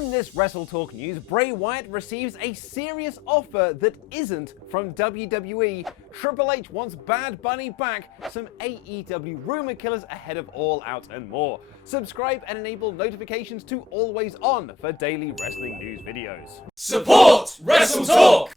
In this WrestleTalk news, Bray Wyatt receives a serious offer that isn't from WWE. Triple H wants Bad Bunny back, some AEW Rumor Killers ahead of All Out, and more. Subscribe and enable notifications to always on for daily wrestling news videos. Support WrestleTalk!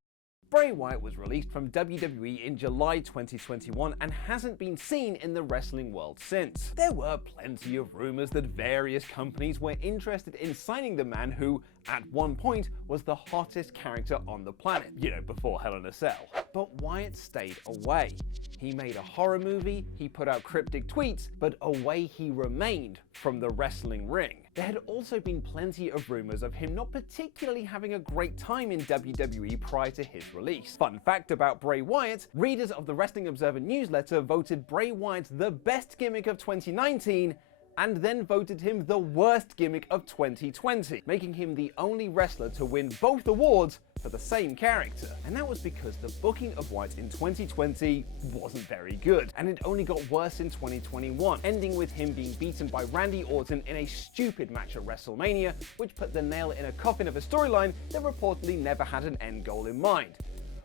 Bray Wyatt was released from WWE in July 2021 and hasn't been seen in the wrestling world since. There were plenty of rumors that various companies were interested in signing the man who, at one point, was the hottest character on the planet, before Hell in a Cell. But Wyatt stayed away. He made a horror movie, he put out cryptic tweets, but away he remained from the wrestling ring. There had also been plenty of rumors of him not particularly having a great time in WWE prior to his release. Fun fact about Bray Wyatt, readers of the Wrestling Observer newsletter voted Bray Wyatt the best gimmick of 2019, and then voted him the worst gimmick of 2020, making him the only wrestler to win both awards for the same character. And that was because the booking of Wyatt in 2020 wasn't very good, and it only got worse in 2021, ending with him being beaten by Randy Orton in a stupid match at WrestleMania, which put the nail in a coffin of a storyline that reportedly never had an end goal in mind.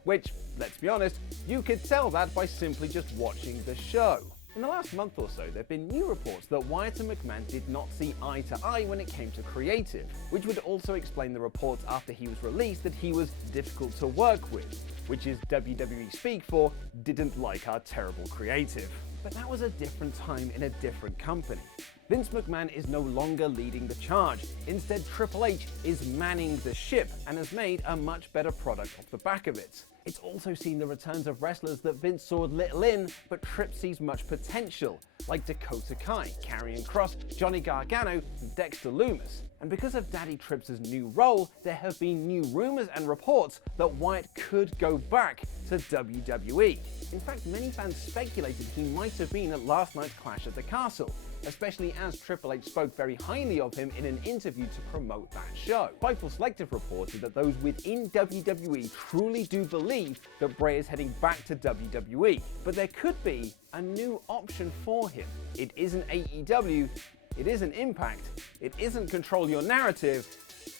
Which, let's be honest, you could tell that by simply just watching the show. In the last month or so, there have been new reports that Wyatt and McMahon did not see eye to eye when it came to creative, which would also explain the reports after he was released that he was difficult to work with, which is WWE speak for didn't like our terrible creative. But that was a different time in a different company. Vince McMahon is no longer leading the charge. Instead, Triple H is manning the ship and has made a much better product off the back of it. It's also seen the returns of wrestlers that Vince saw little in, but Tripp sees much potential, like Dakota Kai, Karrion Kross, Johnny Gargano, and Dexter Lumis. And because of Daddy Tripp's new role, there have been new rumors and reports that Wyatt could go back to WWE. In fact, many fans speculated he might have been at last night's Clash at the Castle, especially as Triple H spoke very highly of him in an interview to promote that show. Fightful Selective reported that those within WWE truly do believe that Bray is heading back to WWE, but there could be a new option for him. It isn't AEW, it isn't Impact, it isn't Control Your Narrative,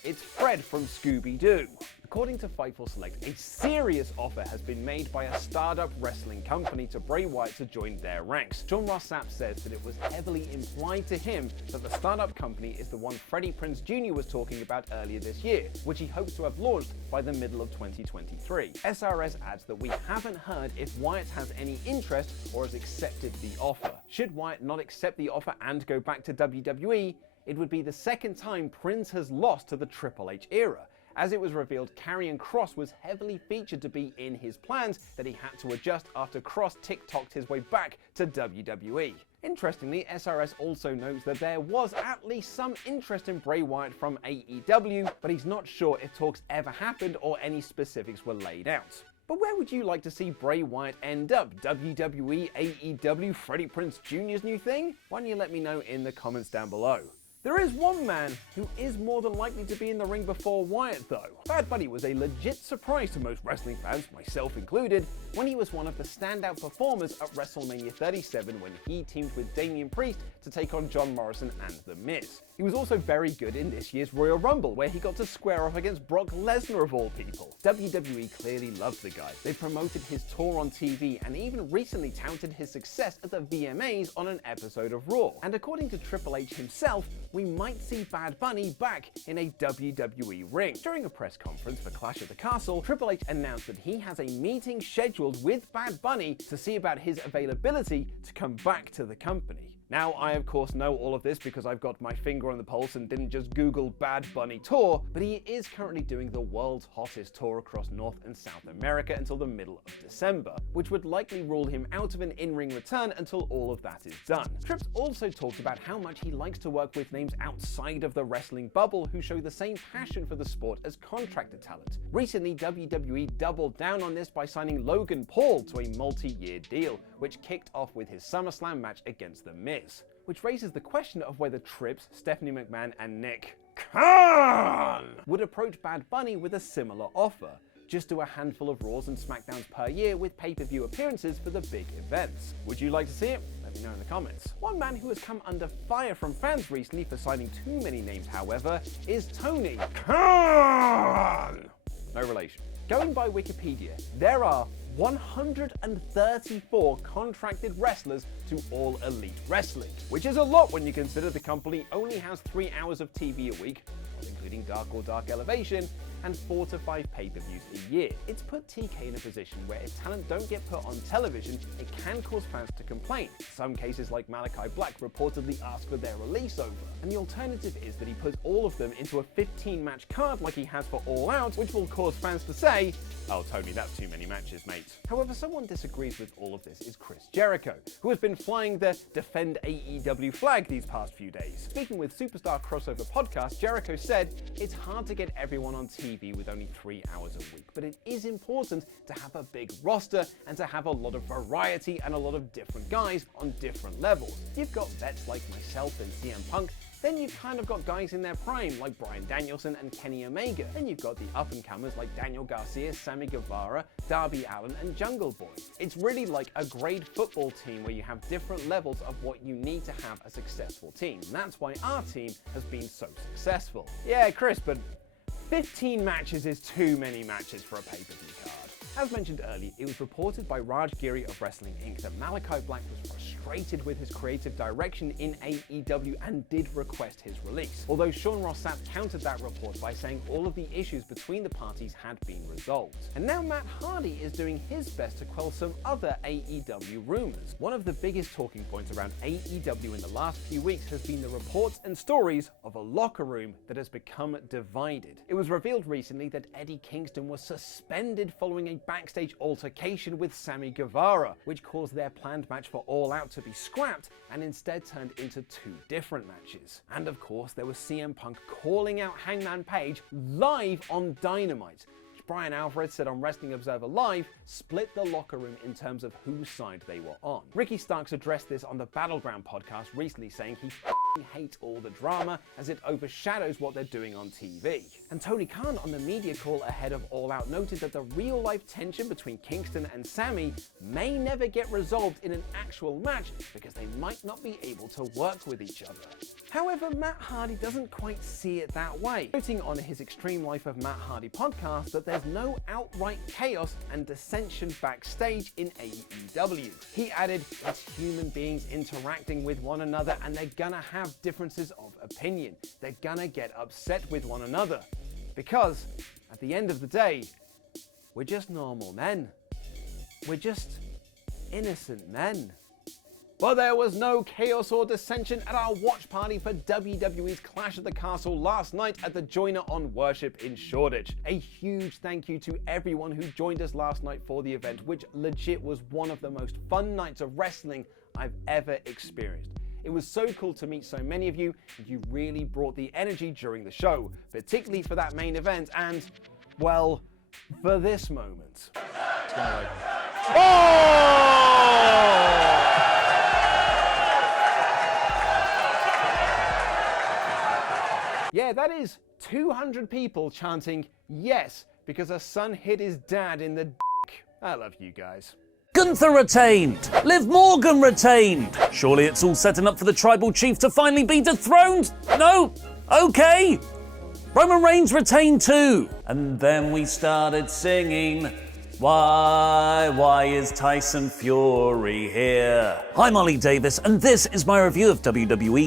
it's Fred from Scooby-Doo. According to Fightful Select, a serious offer has been made by a startup wrestling company to Bray Wyatt to join their ranks. John Ross Sapp says that it was heavily implied to him that the startup company is the one Freddie Prinze Jr. was talking about earlier this year, which he hopes to have launched by the middle of 2023. SRS adds that we haven't heard if Wyatt has any interest or has accepted the offer. Should Wyatt not accept the offer and go back to WWE, it would be the second time Prinze has lost to the Triple H era. As it was revealed, Karrion Kross was heavily featured to be in his plans that he had to adjust after Kross TikToked his way back to WWE. Interestingly, SRS also knows that there was at least some interest in Bray Wyatt from AEW, but he's not sure if talks ever happened or any specifics were laid out. But where would you like to see Bray Wyatt end up? WWE, AEW, Freddie Prinze Jr.'s new thing? Why don't you let me know in the comments down below. There is one man who is more than likely to be in the ring before Wyatt though. Bad Bunny was a legit surprise to most wrestling fans, myself included, when he was one of the standout performers at WrestleMania 37 when he teamed with Damian Priest to take on John Morrison and The Miz. He was also very good in this year's Royal Rumble, where he got to square off against Brock Lesnar of all people. WWE clearly loved the guy. They promoted his tour on TV and even recently touted his success at the VMAs on an episode of Raw. And according to Triple H himself, we might see Bad Bunny back in a WWE ring. During a press conference for Clash at the Castle, Triple H announced that he has a meeting scheduled with Bad Bunny to see about his availability to come back to the company. Now, I of course know all of this because I've got my finger on the pulse and didn't just Google Bad Bunny tour, but he is currently doing the world's hottest tour across North and South America until the middle of December, which would likely rule him out of an in-ring return until all of that is done. Trips also talked about how much he likes to work with names outside of the wrestling bubble who show the same passion for the sport as contracted talent. Recently, WWE doubled down on this by signing Logan Paul to a multi-year deal, which kicked off with his SummerSlam match against The Miz. Which raises the question of whether Trips, Stephanie McMahon, and Nick Khan would approach Bad Bunny with a similar offer. Just do a handful of Raws and SmackDowns per year with pay-per-view appearances for the big events. Would you like to see it? Let me me know in the comments. One man who has come under fire from fans recently for signing too many names, however, is Tony Khan. No relation. Going by Wikipedia, there are 134 contracted wrestlers to All Elite Wrestling, which is a lot when you consider the company only has 3 hours of TV a week, including Dark or Dark Elevation, and 4 to 5 pay-per-views a year. It's put TK in a position where if talent don't get put on television, it can cause fans to complain. Some cases like Malachi Black reportedly asked for their release over. And the alternative is that he puts all of them into a 15-match card like he has for All Out, which will cause fans to say, "Oh, Tony, that's too many matches, mate." However, someone disagrees with all of this is Chris Jericho, who has been flying the Defend AEW flag these past few days. Speaking with Superstar Crossover Podcast, Jericho said, "It's hard to get everyone on TV with only 3 hours a week, but it is important to have a big roster and to have a lot of variety and a lot of different guys on different levels. You've got vets like myself and CM Punk, then you've kind of got guys in their prime like Bryan Danielson and Kenny Omega. Then you've got the up-and-comers like Daniel Garcia, Sammy Guevara, Darby Allin, and Jungle Boy. It's really like a grade football team where you have different levels of what you need to have a successful team. And that's why our team has been so successful." Yeah, Chris, but 15 matches is too many matches for a pay-per-view card. As mentioned earlier, it was reported by Raj Giri of Wrestling Inc. that Malachi Black was frustrated with his creative direction in AEW and did request his release. Although Sean Ross Sapp countered that report by saying all of the issues between the parties had been resolved. And now Matt Hardy is doing his best to quell some other AEW rumors. One of the biggest talking points around AEW in the last few weeks has been the reports and stories of a locker room that has become divided. It was revealed recently that Eddie Kingston was suspended following a backstage altercation with Sammy Guevara, which caused their planned match for All Out to be scrapped and instead turned into 2 different matches. And of course, there was CM Punk calling out Hangman Page live on Dynamite, which Brian Alvarez said on Wrestling Observer Live split the locker room in terms of whose side they were on. Ricky Starks addressed this on the Battleground podcast recently, saying he hate all the drama as it overshadows what they're doing on TV. And Tony Khan on the media call ahead of All Out noted that the real life tension between Kingston and Sammy may never get resolved in an actual match because they might not be able to work with each other. However, Matt Hardy doesn't quite see it that way, noting on his Extreme Life of Matt Hardy podcast that there's no outright chaos and dissension backstage in AEW. He added, "It's human beings interacting with one another and they're gonna have differences of opinion. They're gonna get upset with one another. Because, at the end of the day, we're just normal men. We're just innocent men." But there was no chaos or dissension at our watch party for WWE's Clash at the Castle last night at the Joiner on Worship in Shoreditch. A huge thank you to everyone who joined us last night for the event, which legit was one of the most fun nights of wrestling I've ever experienced. It was so cool to meet so many of you, and you really brought the energy during the show, particularly for that main event and, well, for this moment. Yeah, that is 200 people chanting yes because a son hit his dad in the dick. I love you guys. Gunther retained. Liv Morgan retained. Surely it's all setting up for the tribal chief to finally be dethroned? No? Okay. Roman Reigns retained too. And then we started singing, Why is Tyson Fury here? I'm Ollie Davis, and this is my review of WWE